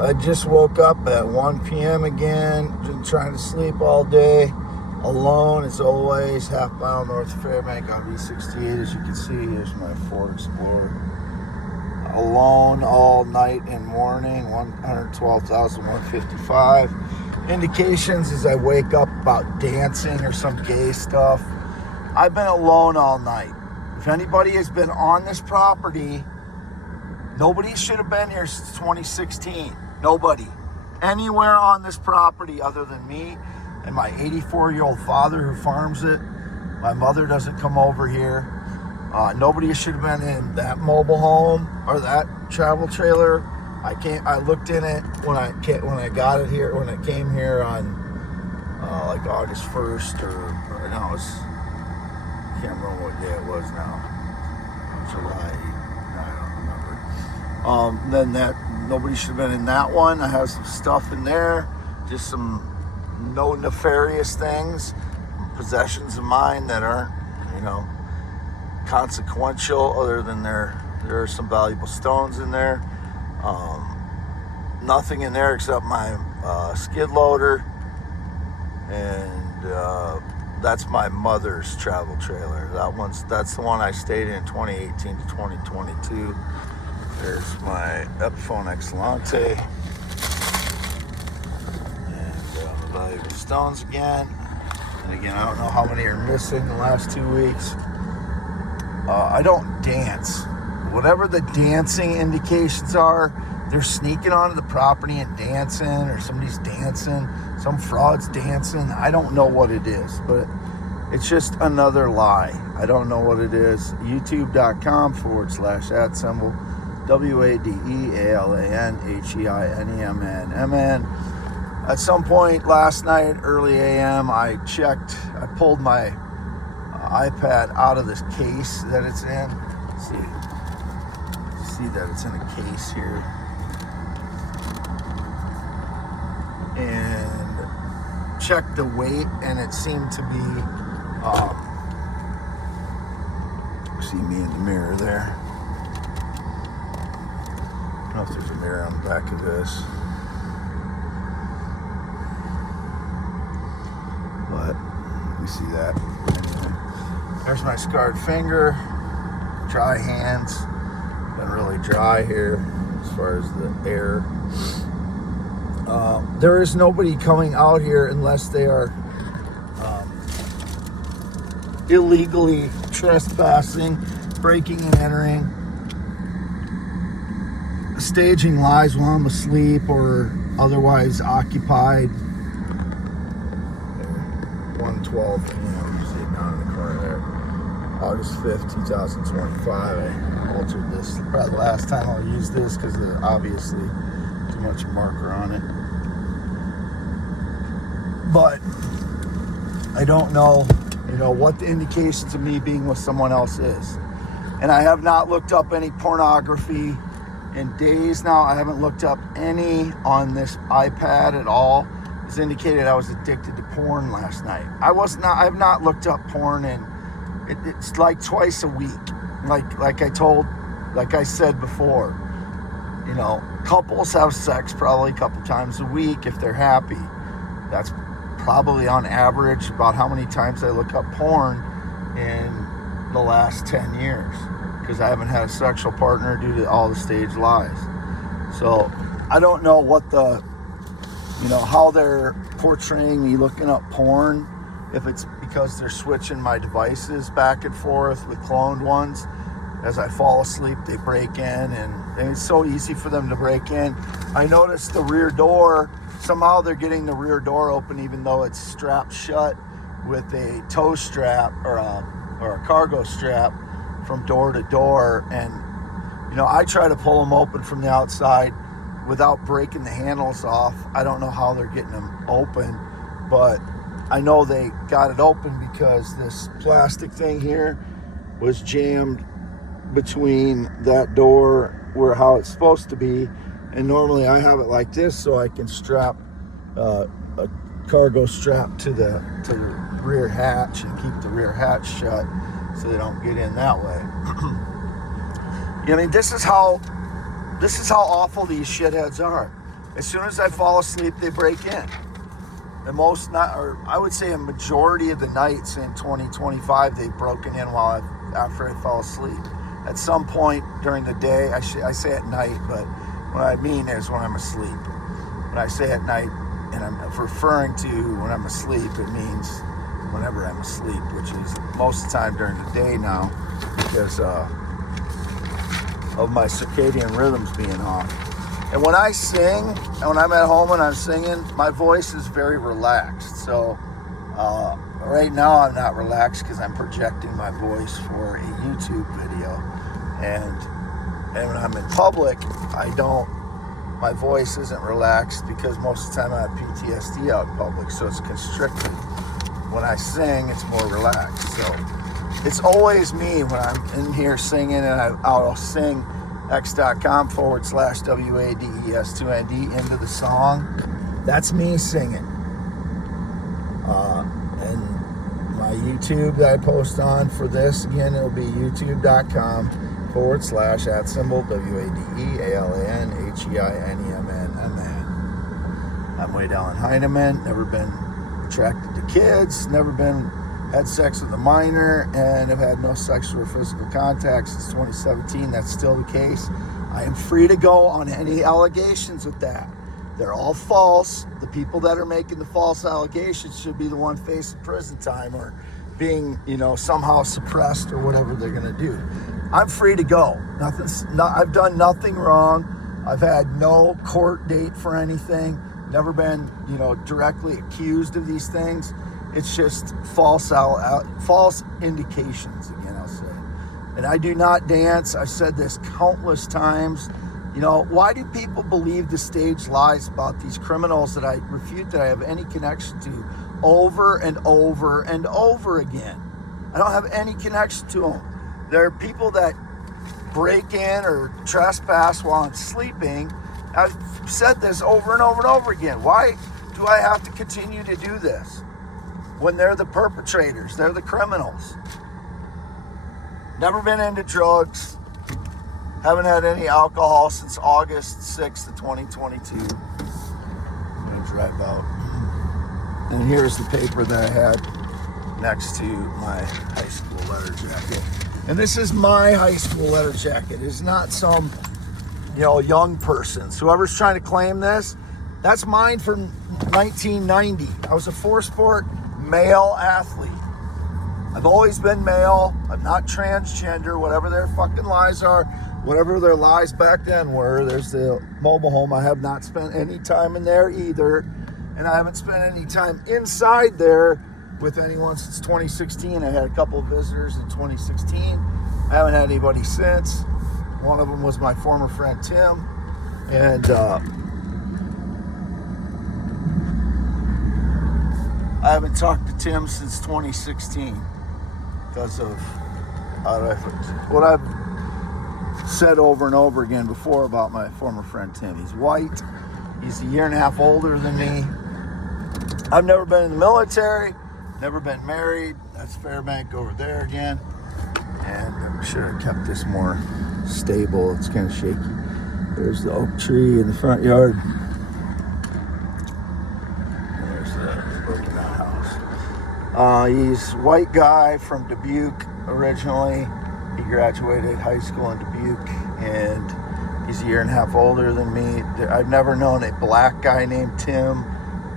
I just woke up at 1 p.m. again, been trying to sleep all day, alone as always, half mile north of Fairbank on V68. As you can see, here's my Ford Explorer. Alone all night and morning, 112,155. Indications as I wake up about dancing or some gay stuff. I've been alone all night. If anybody has been on this property, nobody should have been here since 2016. Nobody. Anywhere on this property other than me and my 84-year-old father who farms it. My mother doesn't come over here. Nobody should have been in that mobile home or that travel trailer. I looked in it when I got it here, when I came here on like August 1st or no, it was, I can't remember what day it was now. July, I don't remember. Then that nobody should have been in that one. I have some stuff in there, just some no nefarious things, possessions of mine that aren't, consequential, other than there are some valuable stones in there. Nothing in there except my skid loader, and that's my mother's travel trailer. That's the one I stayed in 2018 to 2022. There's my Epiphone Excellente, and valuable stones again. And again, I don't know how many are missing the last 2 weeks. I don't dance. Whatever the dancing indications are, they're sneaking onto the property and dancing, or somebody's dancing, some fraud's dancing. I don't know what it is, but it's just another lie. I don't know what it is. YouTube.com/@ WADEALANHEINEMNMN. At some point last night, early AM, I pulled my iPad out of this case that it's in. See that it's in a case here. And checked the weight, and it seemed to be, see me in the mirror there. I don't know if there's a mirror on the back of this. But we see that. Anyway, there's my scarred finger, dry hands. Been really dry here as far as the air. There is nobody coming out here unless they are illegally trespassing, breaking and entering, staging lies while I'm asleep or otherwise occupied. 1:12 p.m. You see it down in the corner there. August 5th, 2025. I altered this. Probably the last time I'll use this because obviously too much marker on it. But I don't know, what the indications of me being with someone else is. And I have not looked up any pornography in days now. I haven't looked up any on this iPad at all. It's indicated I was addicted to porn last night. I have not looked up porn in, it's like twice a week. Like I said before, couples have sex probably a couple times a week if they're happy. That's probably on average about how many times I look up porn in the last 10 years, because I haven't had a sexual partner due to all the staged lies. So I don't know what how they're portraying me looking up porn, if it's because they're switching my devices back and forth with cloned ones. As I fall asleep, they break in, and it's so easy for them to break in. I noticed the rear door, somehow they're getting the rear door open even though it's strapped shut with a tow strap or a cargo strap from door to door. And, I try to pull them open from the outside without breaking the handles off. I don't know how they're getting them open, but I know they got it open because this plastic thing here was jammed between that door where how it's supposed to be. And normally I have it like this so I can strap a cargo strap to the rear hatch and keep the rear hatch shut so they don't get in that way. This is how awful these shitheads are. As soon as I fall asleep, they break in. And most not, or I would say a majority of the nights in 2025, they've broken in after I fell asleep. At some point during the day, I say at night, but what I mean is when I'm asleep. When I say at night, and I'm referring to when I'm asleep, it means whenever I'm asleep, which is most of the time during the day now, because of my circadian rhythms being off. And when I sing, and when I'm at home and I'm singing, my voice is very relaxed. So right now I'm not relaxed because I'm projecting my voice for a YouTube video. And when I'm in public, my voice isn't relaxed because most of the time I have PTSD out in public, so it's constricted. When I sing, it's more relaxed. So it's always me when I'm in here singing, and I'll sing x.com/WADES2ND into the song. That's me singing. And my YouTube that I post on for this, again, it'll be youtube.com/@WADEALANHEINEMMN. I'm Wade Allen Heineman, never been attracted to kids, never had sex with a minor, and have had no sexual or physical contact since 2017. That's still the case. I am free to go on any allegations with that. They're all false. The people that are making the false allegations should be the one facing prison time or being, somehow suppressed or whatever they're going to do. I'm free to go. I've done nothing wrong. I've had no court date for anything. Never been, directly accused of these things. It's just false indications, again, I'll say. And I do not dance. I've said this countless times. Why do people believe the staged lies about these criminals that I refute that I have any connection to over and over and over again? I don't have any connection to them. There are people that break in or trespass while I'm sleeping. I've said this over and over and over again. Why do I have to continue to do this when they're the perpetrators? They're the criminals. Never been into drugs. Haven't had any alcohol since August 6th of 2022. I'm going to drive out. And here's the paper that I had next to my high school letter jacket. And this is my high school letter jacket. It's not some, young person's. Whoever's trying to claim this, that's mine from 1990. I was a four-sport male athlete. I've always been male. I'm not transgender, whatever their fucking lies are. Whatever their lies back then were. There's the mobile home. I have not spent any time in there either. And I haven't spent any time inside there with anyone since 2016. I had a couple of visitors in 2016. I haven't had anybody since. One of them was my former friend Tim. And I haven't talked to Tim since 2016 because of what I've said over and over again before about my former friend Tim. He's white. He's a year and a half older than me. I've never been in the military, never been married. That's Fairbank over there again. And I should have kept this more stable. It's kind of shaky. There's the oak tree in the front yard. There's the broken down house. He's a white guy from Dubuque originally. He graduated high school in Dubuque, and he's a year and a half older than me. I've never known a black guy named Tim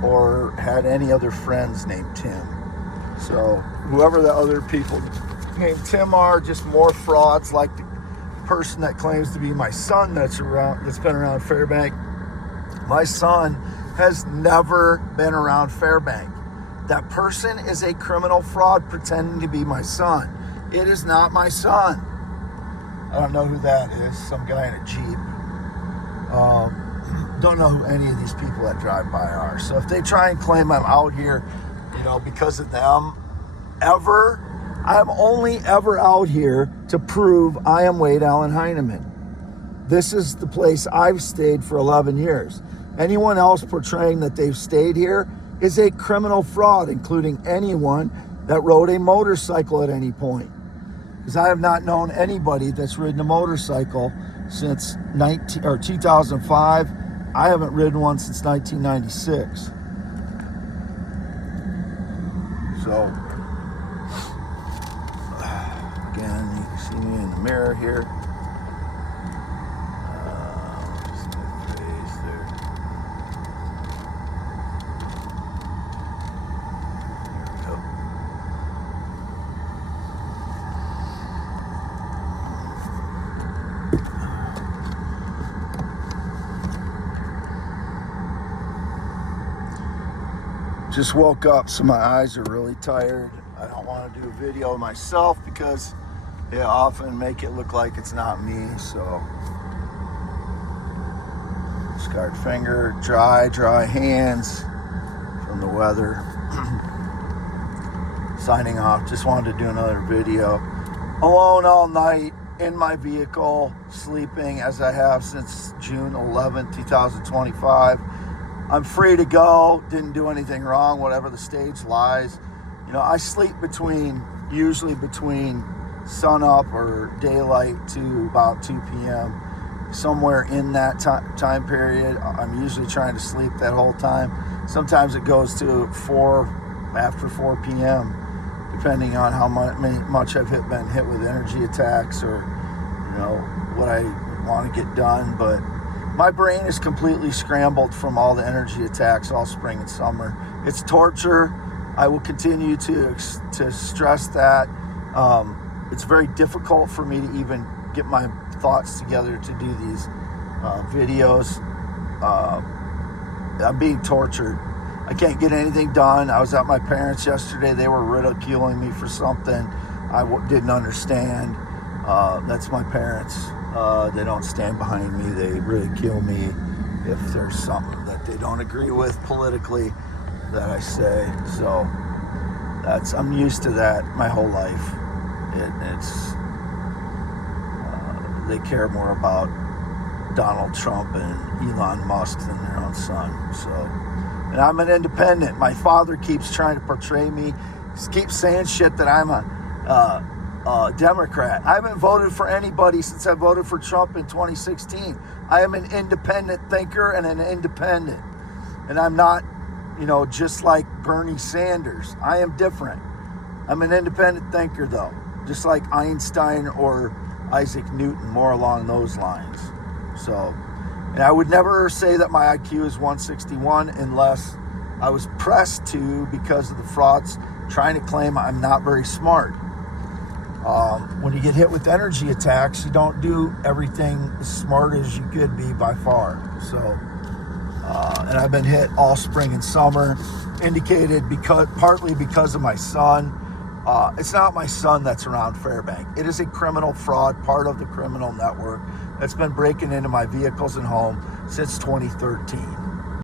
or had any other friends named Tim. So whoever the other people named Tim are, just more frauds like the person that claims to be my son that's been around Fairbank. My son has never been around Fairbank. That person is a criminal fraud pretending to be my son. It is not my son. I don't know who that is. Some guy in a Jeep. Don't know who any of these people that drive by are. So if they try and claim I'm out here, because of them, I'm only ever out here to prove I am Wade Allen Heineman. This is the place I've stayed for 11 years. Anyone else portraying that they've stayed here is a criminal fraud, including anyone that rode a motorcycle at any point. Because I have not known anybody that's ridden a motorcycle since 2005 I haven't ridden one since 1996. So, again, you can see me in the mirror here. Just woke up, so my eyes are really tired. I don't want to do a video of myself because they often make it look like it's not me. So, scarred finger, dry hands from the weather. Signing off. Just wanted to do another video. Alone all night in my vehicle, sleeping as I have since June 11th, 2025. I'm free to go, didn't do anything wrong, whatever the stage lies. You know, I sleep usually between sunup or daylight to about 2 p.m. Somewhere in that time period, I'm usually trying to sleep that whole time. Sometimes it goes to after 4 p.m., depending on how much I've been hit with energy attacks or, you know, what I want to get done. But my brain is completely scrambled from all the energy attacks all spring and summer. It's torture. I will continue to stress that. It's very difficult for me to even get my thoughts together to do these videos. I'm being tortured. I can't get anything done. I was at my parents' yesterday. They were ridiculing me for something I didn't understand. That's my parents. They don't stand behind me. They ridicule me if there's something that they don't agree with politically that I say. So I'm used to that my whole life. They care more about Donald Trump and Elon Musk than their own son. So, and I'm an independent. My father keeps trying to portray me, keeps saying shit that I'm a Democrat. I haven't voted for anybody since I voted for Trump in 2016. I am an independent thinker and an independent. And I'm not, just like Bernie Sanders. I am different. I'm an independent thinker, though, just like Einstein or Isaac Newton, more along those lines. So, and I would never say that my IQ is 161 unless I was pressed to because of the frauds trying to claim I'm not very smart. When you get hit with energy attacks, you don't do everything as smart as you could be by far. So, and I've been hit all spring and summer, indicated partly because of my son. It's not my son that's around Fairbank. It is a criminal fraud, part of the criminal network that's been breaking into my vehicles and home since 2013.